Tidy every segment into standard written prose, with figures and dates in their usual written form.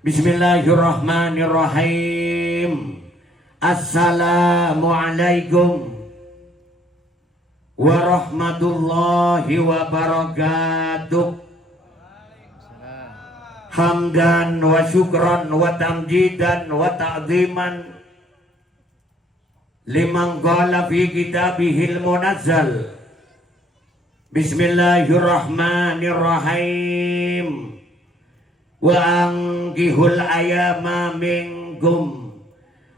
Bismillahirrahmanirrahim. Assalamualaikum warahmatullahi wabarakatuh. Hamdan wa syukran wa tamjidan wa ta'ziman liman qala fi kitabihil munazzal. Bismillahirrahmanirrahim. Wa angkihul ayama minkum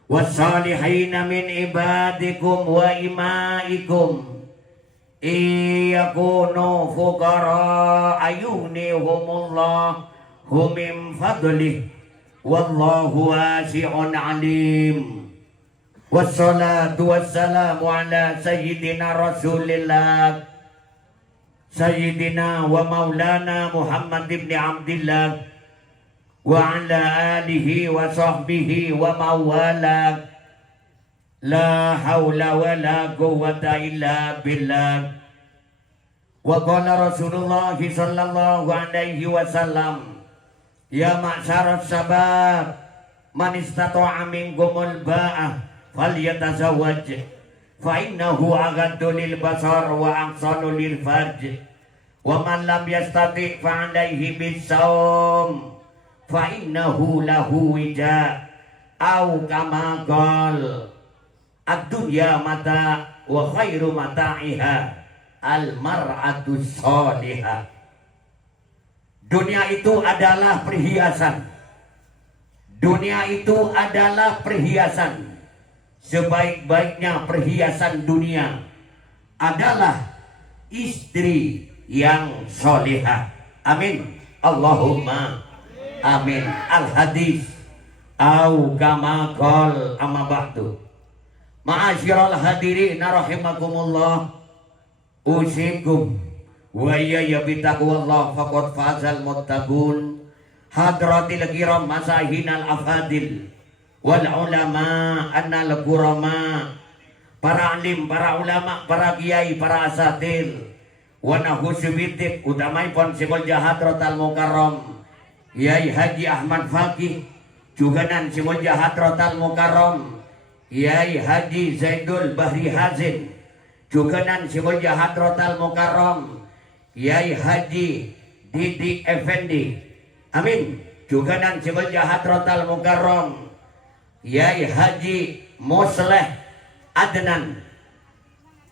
wassalihina min ibadikum wa imaikum iyakunu fuqara ayunihumullah min fadlih wallahu wasi'un alim. Wassalatu wassalamu ala sayyidina rasulillah sayyidina wa maulana Muhammad ibn Abdillah wa ala alihi wa sahbihi wa mawala. La hawla wa la quwwata illa billah. Wa qala Rasulullah sallallahu alaihi wasallam, ya ma'syaras sabab man istata'a minkumul ba'ah falyatazawwaj fa innahu aghaddu lil basar wa ahsanu lil farj wa man lam yastati' fa alaihi bis-sawm fa innahu lahu wija au kama qal ad-dunya mata wa khairu mata'iha al-mar'atu sholihah. Dunia itu adalah perhiasan. Dunia itu adalah perhiasan. Sebaik-baiknya perhiasan dunia adalah istri yang solihah. Amin. Allahumma amin. Al-hadis au kama qol amma ba'du. Ma'asyiral hadirin rahimakumullah, usikum wa ya bitaqwallah faqad fazal muttaqun. Hadratil kiram masahinal afadil wal ulama annal kurama, para alim, para ulama, para kiai, para asatir wa nahusubitik utamaipun sibol jahadratal mukarram Yai Haji Ahmad Fakih juga nan sibol jahadratal mukarram Yai Haji Zaidul Bahri Hazin juga nan sibol jahadratal mukarram Yai Haji Didi Effendi, amin, juga nan sibol jahadratal mukarram Yai Haji Musleh Adnan,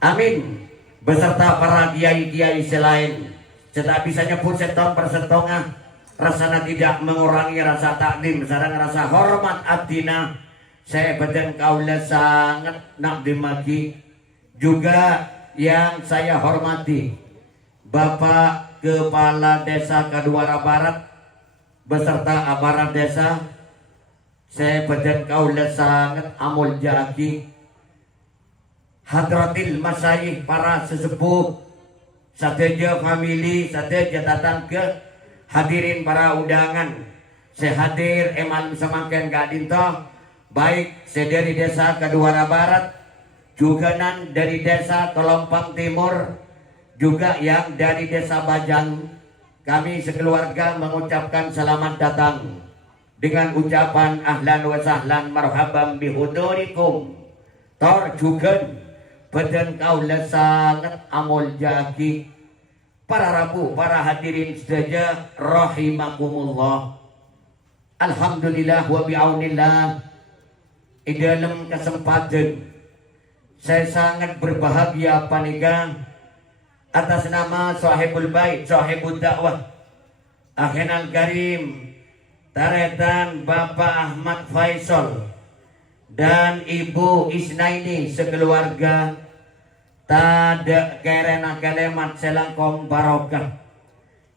amin, beserta para kiai-kiai selain. Cetak bisa nyebut setong persetongah, rasanya tidak mengurangi rasa takdim sareng rasa hormat abdina. Saya badan kaula sangat nak dimaki. Juga yang saya hormati Bapak Kepala Desa Kaduara Barat beserta aparat desa. Saya badan kaula sangat amul jaki. Hadratil masyayikh, para sesepuh, sateja family, sateja datang ke hadirin para undangan. Saya hadir emal semakin gadinto, baik saya dari desa Kaduara Barat, juga nan dari desa Kelompang Timur, juga yang dari desa Bajang. Kami sekeluarga mengucapkan selamat datang dengan ucapan ahlan wa sahlan marhaban bihudurikum. Torjugen badan kaula sangat amul jaki. Para rabu, para hadirin saja rahimakumullah. Alhamdulillah wa bi'aunillah. Di dalam kesempatan saya sangat berbahagia paniga atas nama sahibul bait, sahibul dakwah Akhinal Karim Taretan Bapak Ahmad Faisal dan Ibu Isnaini sekeluarga. Tada kerena kalimat selangkong barokah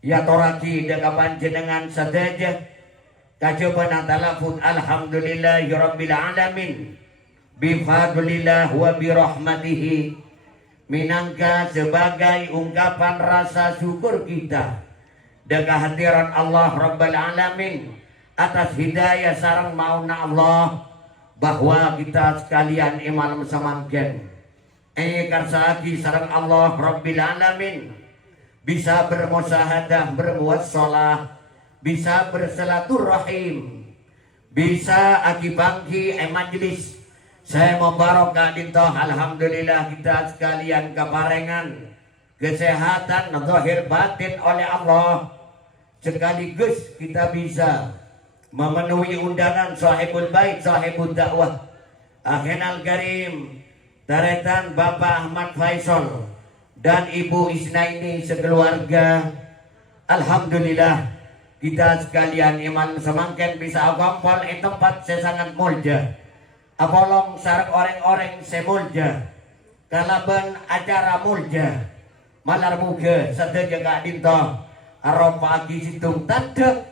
ya toraki dekapan jenengan sateja kacoban talafut alhamdulillahi rabbil alamin bifadlillah wa birahmatihi, minangka sebagai ungkapan rasa syukur kita dengan hadirat Allah Rabbal Alamin atas hidayah sarang mauna Allah, bahwa kita sekalian iman samangken karsaki sarang Allah Rabbil Alamin bisa bermusahadah, bermuassalah, bisa bersilaturahim bisa akibangki majlis saya mubarok Kak Dinto. Alhamdulillah kita sekalian keparengan kesehatan zahir batin oleh Allah, sekaligus kita bisa memenuhi undangan sahibul bait sahibul dakwah Akhinal Karim Taretan Bapak Ahmad Faisal dan Ibu Isnaini sekeluarga. Alhamdulillah kita sekalian iman semangken bisa agompol tempat saya sangat mulja apolong sarang orang-orang semulja kalaban acara mulja malar muga sateja Kak Dinto arop pagi situng tandek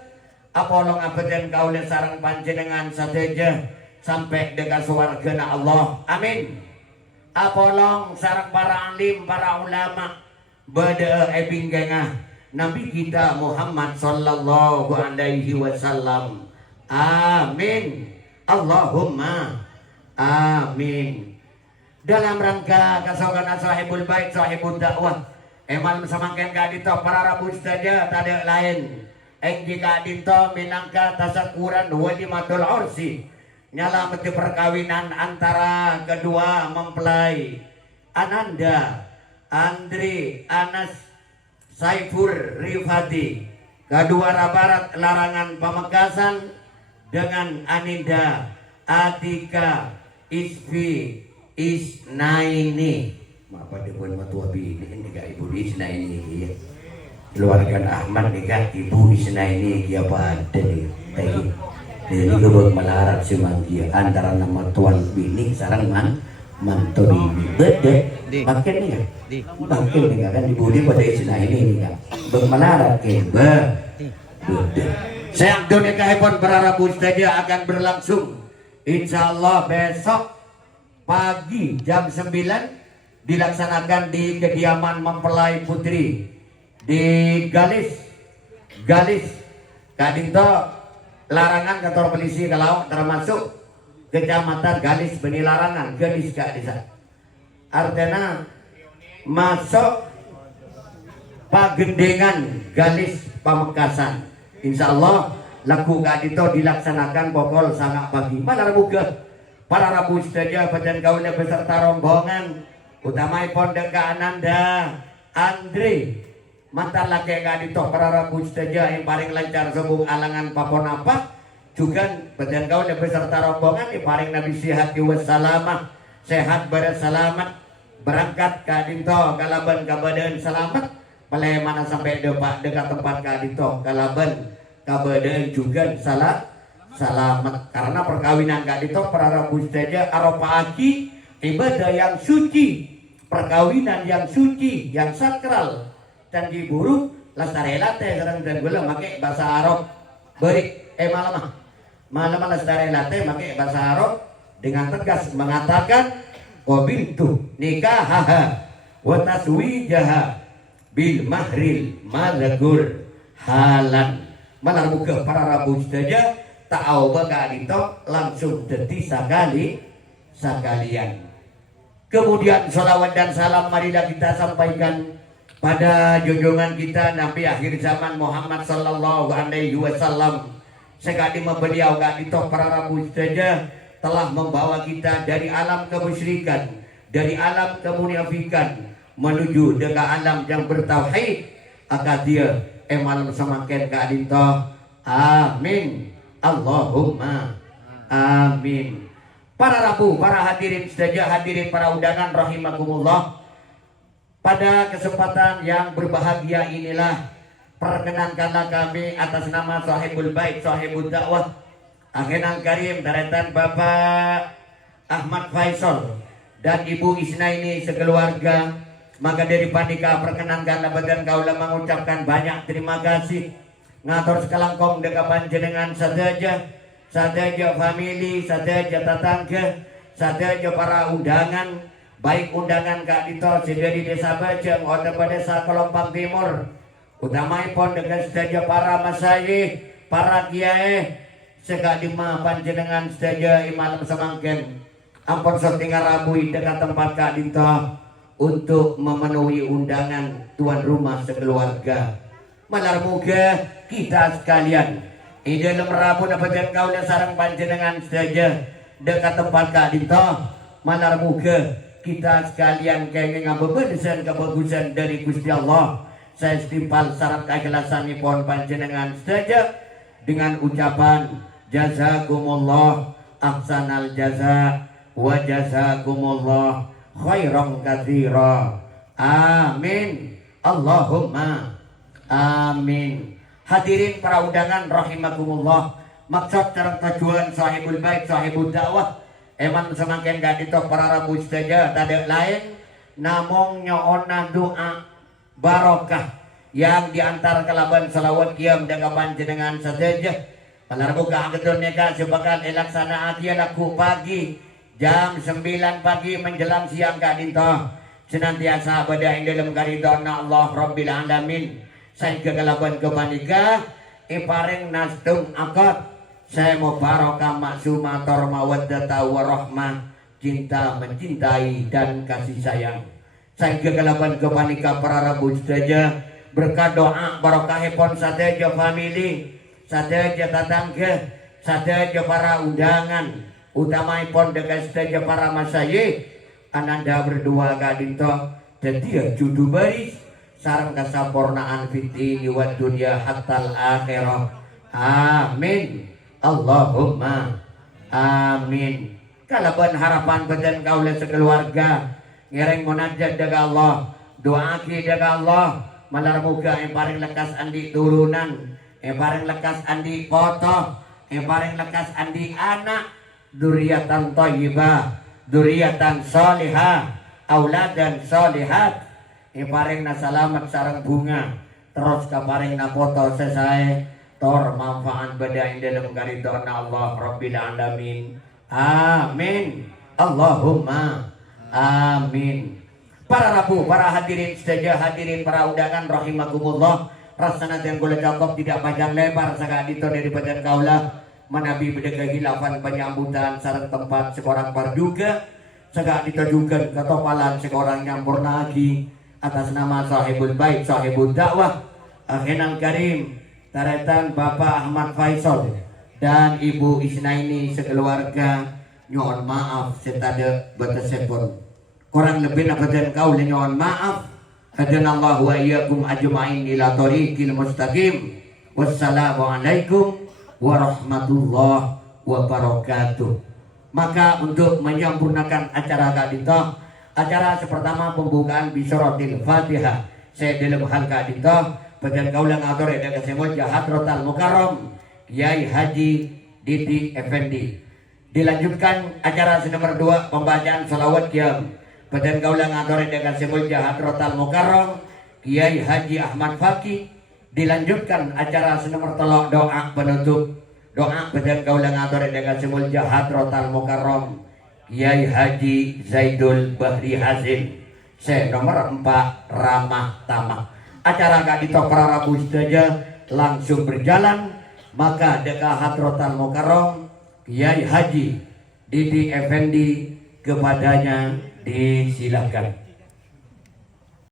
apolong abadan kaula sarang panjenengan sateja sampai dekat swargana Allah, amin. Apolong sarang para alim para ulama bada ebinggengah Nabi kita Muhammad sallallahu alaihi wasallam, amin. Allahumma amin. Dalam rangka kasokan sahibul bait sahibul dakwah emal samangken Kak Dinto para rabu saja tada lain enggi Kak Dinto minangka tasakuran walimatul ursi nyala mesti perkawinan antara kedua mempelai Ananda Andri Anas Saifur Rifati kedua barat larangan Pamekasan dengan Aninda Atika Isfi Isnaini. Apa dia pun matua bini ini gak Ibu Isnaini ya. Keluarga Ahmad nih gak Ibu Isnaini ya apa ada nih. Ini gue melarat si manggia antara nama tuan bini sarang mantu bini beda pakai nih ya pakai nih kan Ibu dia pada Isnaini nih kan bermelarat ke beda. Saya nikah pun berharap saja akan berlangsung insya Allah besok pagi jam 9 dilaksanakan di kediaman mempelai putri di Galis Kak Dinto larangan kantor polisi kalau termasuk kecamatan Galis Beni larangan Galis Kak Desa artinya masuk Pagendengan Galis Pamekasan insya Allah laku Kak Dinto dilaksanakan pokol sangat pagi malah muga para rabu saja badan kaulnya beserta rombongan utamai pondok Ananda Andre mantan laki Kak Dinto para rabu saja yang paling lancar sembung alangan papon apa juga badan kaulnya beserta rombongan yang paling Nabi sihat wassalamah sehat berselamat berangkat Kak Dinto kalaban kabadan selamat mulai mana sampai dekat tempat Kak Dinto kalaban kabadan juga selamat karena perkawinan Kak Dinto para rabu saja Arafah ibadah yang suci, perkawinan yang suci, yang sakral dan diburu lastarela teh sareng dan gula make bahasa Arab beri malam lastarela teh make bahasa Arab dengan tegas mengatakan wabintu nikahaha wa taswijaha bil mahril madzakur halan malah muka para rabu saja tahu Kak Dinto langsung jadi sekalian. Kemudian sholawat dan salam marilah kita sampaikan pada junjungan kita Nabi akhir zaman Muhammad sallallahu alaihi wasallam. Sekali beliau Kak Dinto para rabu saja telah membawa kita dari alam kemusyrikan, dari alam kemunafikan menuju dekat alam yang bertauhid. Akadia malam semakin Kak Dinto, amin. Allahumma amin. Para rabu, para hadirin saja hadirin para undangan rahimakumullah. Pada kesempatan yang berbahagia inilah perkenankanlah kami atas nama sahibul bait sahibul dakwah Akhinal Karim Taretan Bapak Ahmad Faisal dan Ibu Isnaini sekeluarga. Maka dari panika perkenankanlah badan kaula mengucapkan banyak terima kasih ngatur sekalangkong dekat panjenengan saja family saja tetangga saja para undangan baik undangan Kak Dinto sudah di desa Bajang atau pada desa Kelompang Timur utamai pon dengan saja para masayih para kiai sekadima panjenengan saja imalam semangken ampun setinggal rabu dekat tempat Kak Dinto untuk memenuhi undangan tuan rumah sekeluarga. Malar muga kita sekalian I dalam rabu dapat kau sarang panjenengan saja dekat tempat kak dinto malar muka kita sekalian kenging ngabebedesan kebagusan dari Gusti Allah. Saya setimpal syarat keikhlasan nipun panjenengan saja dengan ucapan jazakumullah ahsanal jaza wa jazakumullah khairan katsira. Amin. Allahumma amin. Hadirin para undangan rahimakumullah. Maksud cara tujuan sahibul bait sahibul dakwah emang semakin gak ditok para rabu saja tak lain namong nyoona doa barokah yang diantar kelaban salawat kiam dengan panjenengan saja. Kalau buka agedonnya sebagai elaksana akia laku pagi jam 9 pagi menjelang siang kak dinto senantiasa berada dalam karidona Allah Rabbil Alamin. Saya kegelapan kepanika iparing nasdum akad saya mau barokah maksumator mawaddata warahmah cinta mencintai dan kasih sayang. Saya kegelapan kepanika para rabu saja berkat doa barokahipun saja family saja tetangga saja para undangan utamaipun dengan saja para masyayikh ananda berdua kadinto jadi judu baris sarang kasampurnaan fitri wa dunya hatal akhirah. Amin. Allahumma amin. Kalaban harapan badan kaulah sekeluarga ngereng munajat daga Allah doa ki daga Allah malar muga yang paling lekas andi turunan yang paling lekas andi foto yang paling lekas andi anak duriyatan thayyibah duriyatan salihah auladan salihat yang paling nasalamat sarang bunga terus kaparing na foto selesai tor manfaat badai dalam karidona Allah Rabbil Alamin. Amin. Allahumma amin. Para rabu, para hadirin saja hadirin para undangan rahimakumullah. Rasana yang boleh cakap tidak panjang lebar sangat itu dari badan kaulah menabi bedega hilafan penyambutan sarang tempat seorang parduga sangat ditujukan ketopalan seorang nyampur lagi atas nama sahibul bait sahibul dakwah akhinal karim taretan Bapak Ahmad Faisal dan Ibu Isnaini sekeluarga nyoon maaf setade batasepun kurang lebih nabadan kau nyoon maaf hadanallahu wa iyyakum ajma'in ila thoriqil mustaqim. Wassalamualaikum warahmatullahi wabarakatuh. Maka untuk menyempurnakan acara kadito acara pertama pembukaan bisorotil Fatihah saya dalam hal kadito badan kaulang atur dan kesemut Hadratal Mukarram Kiai Haji Didi Effendi. Dilanjutkan acara nomor 2 pembacaan salawat qiyam badan kaulang atur dan kesemut Hadratal Mukarram Kiai Haji Ahmad Faqih. Dilanjutkan acara nomor 3 doa penutup doa badan kaulang atur dan kesemut Hadratal Mukarram Kiai Haji Zaidul Bahri Hazim. Saya nomor 4 ramah tamah. Acara kadito para rabu saja langsung berjalan maka dekat Hadratal Mukarram Kiai Haji Didi Effendi kepadanya disilakan.